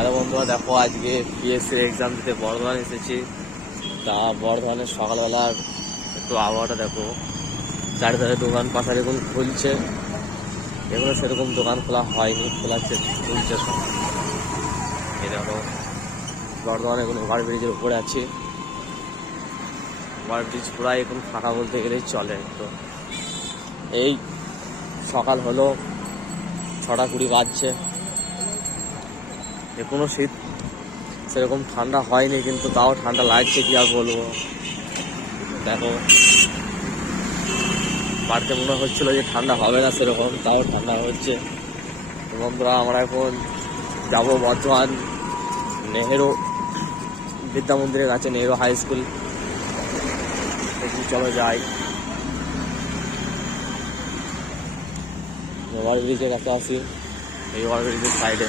Hello বন্ধুরা, দেখো আজকে পিএসসির এক্সাম দিতে বর্ধমান এসেছি। তা বর্ধমানের সকালবেলা একটু আবহাওয়াটা দেখো, চারিধারে দোকান পাশার এখন খুলছে, এগুলো সেরকম দোকান খোলা হয়নি, খোলাচ্ছে খুলছে সব। এই দেখো বর্ধমানে এখন ওভারব্রিজের উপরে আছি। ওভারব্রিজ পুরাই এখন ফাঁকা বলতে গেলেই চলে। তো এই সকাল হলো 6:20 বাজছে, এখনো শীত সেরকম ঠান্ডা হয়নি, কিন্তু তাও ঠান্ডা লাগছে, কি আর বলবো। দেখো বাড়িতে মনে হচ্ছিল যে ঠান্ডা হবে না সেরকম, তাও ঠান্ডা হচ্ছে। বন্ধুরা, আমরা এখন যাব বর্ধমান নেহেরু বিদ্যা মন্দিরের কাছে, নেহেরু হাই স্কুল। দেখি চলো যাই। ওভার ব্রিজের কাছে আসি, এই ওভার ব্রিজের সাইডে